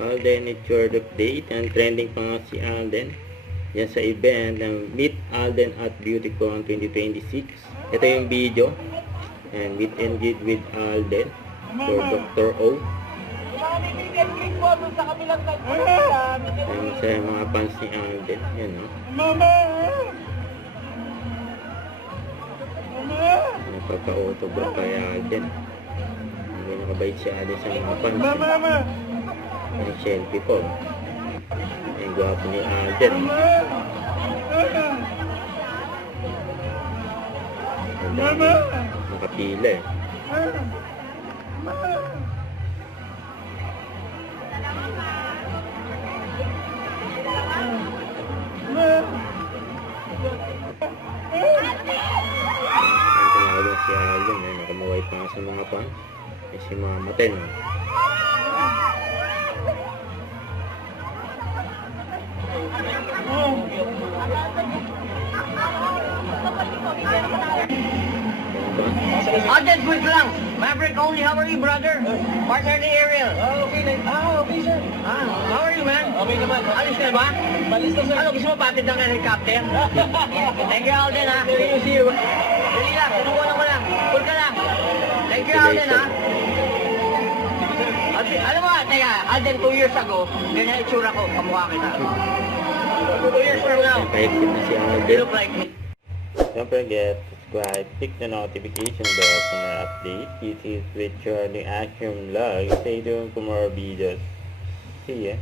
Alden Itsure update. And trending pa nga si Alden. Yan sa event ng Meet Alden at BeautyCon 2026. Ito yung video. And meet and greet with Alden for Dr. O. Ayan sa mga fans ni Alden. Yan o. Nagpapa-autograph kay Alden. Hindi nakabait si Alden sa mga fans. May selfie po. Ang gwapo ni Alden. Ang dami nakapila eh. Ang tawag si Alden eh. Nakamaway pa nga sa mga fans. Eh si Mama Ten. Alden, quick lang. Maverick only, how are you, brother? Partner ni Ariel. Okay, sir. How are you, man? Okay naman. Alis ka na ba? Malis na, sir. Ano, gusto mo patid ng helicopter? Thank you, Alden, ha? See you. Dali lang, kunukunan ko lang. Full ka lang. Thank you, Alden, ha? Alam mo, teka, Alden, 2 years ago, ganyan itsura ko, kamukha kita. 2 years from now, Nakaikip na si you Alden. look like me. Don't forget to subscribe, click the notification bell for more updates. This is with Charlie Action Vlog. Stay tuned for more videos. See ya.